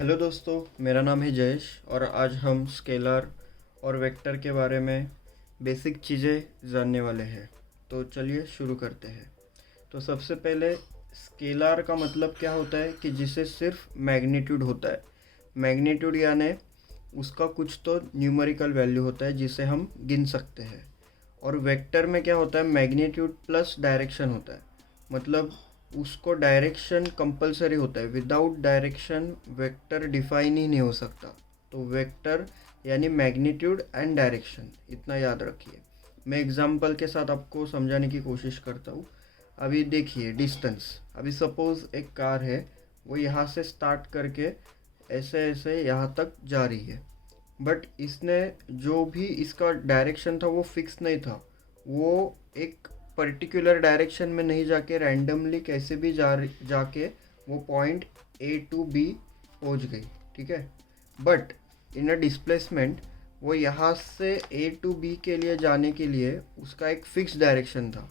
Hello दोस्तों, मेरा नाम है जयेश और आज हम स्केलर और वेक्टर के बारे में बेसिक चीज़ें जानने वाले हैं। तो चलिए शुरू करते हैं। तो सबसे पहले स्केलर का मतलब क्या होता है कि जिसे सिर्फ मैग्नीट्यूड होता है। मैग्नीट्यूड यानी उसका कुछ तो न्यूमेरिकल वैल्यू होता है जिसे हम गिन सकते हैं। और वेक्टर में क्या होता है, मैग्नीट्यूड प्लस डायरेक्शन होता है। मतलब उसको डायरेक्शन कंपलसरी होता है, विदाउट डायरेक्शन वेक्टर डिफाइन ही नहीं हो सकता। तो वेक्टर यानी मैग्नीट्यूड एंड डायरेक्शन, इतना याद रखिए। मैं एग्जांपल के साथ आपको समझाने की कोशिश करता हूँ। अभी देखिए डिस्टेंस। अभी सपोज एक कार है, वो यहाँ से स्टार्ट करके ऐसे ऐसे यहाँ तक जा रही है। बट इसने जो भी इसका डायरेक्शन था वो फिक्स नहीं था। वो एक पर्टिकुलर डायरेक्शन में नहीं जाके रैंडमली कैसे भी जाके वो पॉइंट ए टू बी पहुंच गई। ठीक है। बट इन अ डिस्प्लेसमेंट वो यहाँ से ए टू बी के लिए जाने के लिए उसका एक फिक्स डायरेक्शन था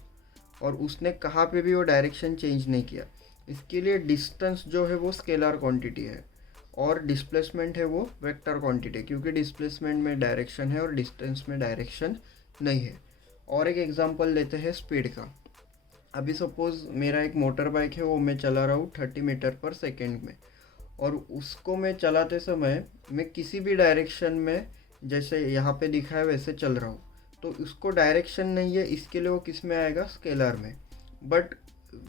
और उसने कहाँ पे भी वो डायरेक्शन चेंज नहीं किया। इसके लिए डिस्टेंस जो है वो स्केलर क्वांटिटी है और डिस्प्लेसमेंट है वो वेक्टर क्वांटिटी, क्योंकि डिस्प्लेसमेंट में डायरेक्शन है और डिस्टेंस में डायरेक्शन नहीं है। और एक एग्जांपल लेते हैं स्पीड का। अभी सपोज मेरा एक मोटर बाइक है, वो मैं चला रहा हूँ 30 मीटर पर सेकेंड में। और उसको मैं चलाते समय मैं किसी भी डायरेक्शन में, जैसे यहाँ पे दिखा है वैसे चल रहा हूँ, तो उसको डायरेक्शन नहीं है, इसके लिए वो किस में आएगा, स्केलर में। बट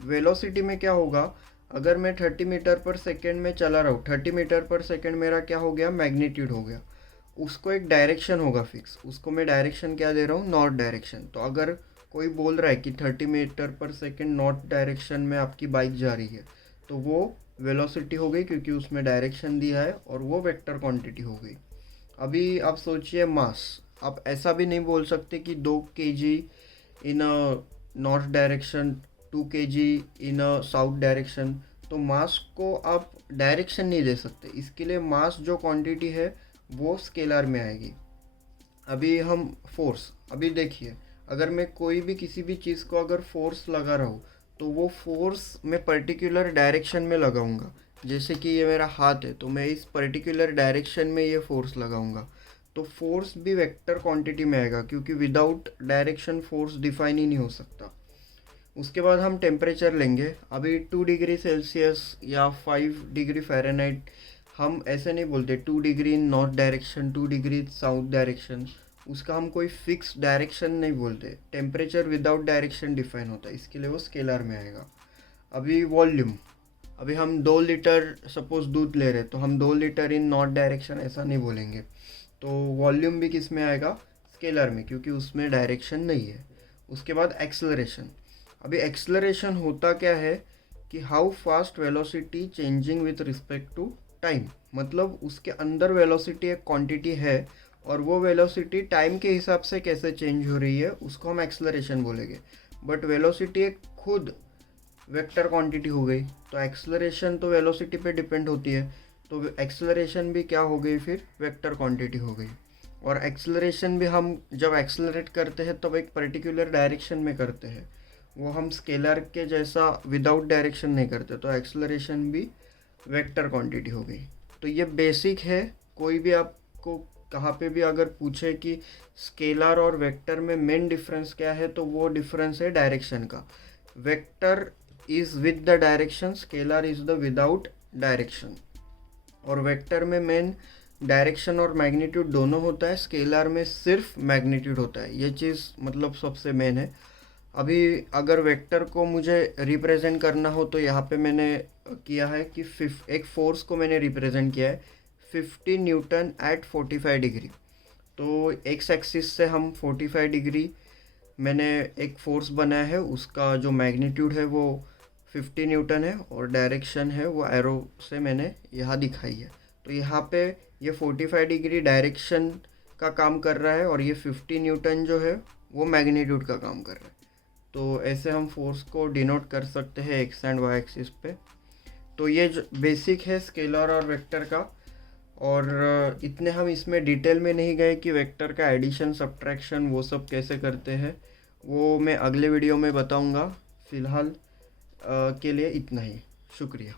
वेलोसिटी में क्या होगा, अगर मैं 30 मीटर पर सेकेंड में चला रहा हूँ, 30 मीटर पर सेकेंड मेरा क्या हो गया, मैग्नीट्यूड हो गया। उसको एक डायरेक्शन होगा फिक्स, उसको मैं डायरेक्शन क्या दे रहा हूँ, नॉर्थ डायरेक्शन। तो अगर कोई बोल रहा है कि 30 मीटर पर सेकेंड नॉर्थ डायरेक्शन में आपकी बाइक जा रही है, तो वो वेलोसिटी हो गई, क्योंकि उसमें डायरेक्शन दिया है और वो वेक्टर क्वांटिटी हो गई। अभी आप सोचिए मास। आप ऐसा भी नहीं बोल सकते कि 2 kg इन अ नॉर्थ डायरेक्शन, 2 kg इन अ साउथ डायरेक्शन। तो मास को आप डायरेक्शन नहीं दे सकते, इसके लिए मास जो क्वांटिटी है वो स्केलर में आएगी। अभी हम फोर्स, अभी देखिए, अगर मैं कोई भी किसी भी चीज़ को अगर फोर्स लगा रहा हूँ, तो वो फोर्स मैं पर्टिकुलर डायरेक्शन में लगाऊंगा। जैसे कि ये मेरा हाथ है, तो मैं इस पर्टिकुलर डायरेक्शन में ये फोर्स लगाऊंगा। तो फोर्स भी वेक्टर क्वांटिटी में आएगा, क्योंकि विदाउट डायरेक्शन फोर्स डिफाइन ही नहीं हो सकता। उसके बाद हम टेम्परेचर लेंगे। अभी 2 डिग्री सेल्सियस या 5 डिग्री फ़ारेनहाइट, हम ऐसे नहीं बोलते 2 degree in north direction, 2 degree south direction. उसका हम कोई फिक्स डायरेक्शन नहीं बोलते। टेम्परेचर विदाउट डायरेक्शन डिफाइन होता है, इसके लिए वो स्केलर में आएगा। अभी वॉल्यूम। अभी हम 2 लीटर सपोज दूध ले रहे, तो हम 2 लीटर इन नॉर्थ डायरेक्शन ऐसा नहीं बोलेंगे। तो वॉल्यूम भी किस में आएगा, स्केलर में, क्योंकि उसमें डायरेक्शन नहीं है। उसके बाद एक्सेलरेशन। अभी एक्सेलरेशन होता क्या है कि how fast velocity changing with respect to time. मतलब उसके अंदर वेलोसिटी एक क्वांटिटी है और वो वेलोसिटी टाइम के हिसाब से कैसे चेंज हो रही है, उसको हम एक्सेलरेशन बोलेंगे। बट वेलोसिटी एक खुद वेक्टर क्वांटिटी हो गई, तो एक्सेलरेशन तो वेलोसिटी पे डिपेंड होती है। तो एक्सेलरेशन भी क्या हो गई, फिर वेक्टर क्वांटिटी हो गई। और एक्सेलरेशन भी हम जब एक्सेलरेट करते हैं तब एक पर्टिकुलर डायरेक्शन में करते हैं, वो हम स्केलर के जैसा विदाउट डायरेक्शन नहीं करते। तो एक्सेलरेशन भी वेक्टर क्वांटिटी हो गई। तो ये बेसिक है। कोई भी आपको कहाँ पे भी अगर पूछे कि स्केलर और वेक्टर में मेन डिफरेंस क्या है, तो वो डिफरेंस है डायरेक्शन का। Vector is with the direction, scalar is the without direction. और वेक्टर में मेन डायरेक्शन और मैग्नीट्यूड दोनों होता है, स्केलर में सिर्फ मैग्नीट्यूड होता है। ये चीज़ मतलब सबसे मेन है। अभी अगर वेक्टर को मुझे रिप्रेजेंट करना हो, तो यहाँ पे मैंने किया है कि एक फोर्स को मैंने रिप्रेजेंट किया है 50 न्यूटन एट 45 डिग्री। तो एक्स एक्सिस से हम 45 डिग्री मैंने एक फोर्स बनाया है, उसका जो मैग्नीट्यूड है वो 50 न्यूटन है और डायरेक्शन है वो एरो से मैंने यहाँ दिखाई है। तो यहाँ पे ये 45 डिग्री डायरेक्शन का काम कर रहा है और ये 50 न्यूटन जो है वो मैग्नीट्यूड का काम कर रहा है। तो ऐसे हम फोर्स को डिनोट कर सकते हैं एक्स एंड वाई एक्सिस पे। तो ये जो बेसिक है स्केलर और वेक्टर का। और इतने हम इसमें डिटेल में नहीं गए कि वेक्टर का एडिशन सब्ट्रैक्शन वो सब कैसे करते हैं, वो मैं अगले वीडियो में बताऊंगा। फ़िलहाल के लिए इतना ही। शुक्रिया।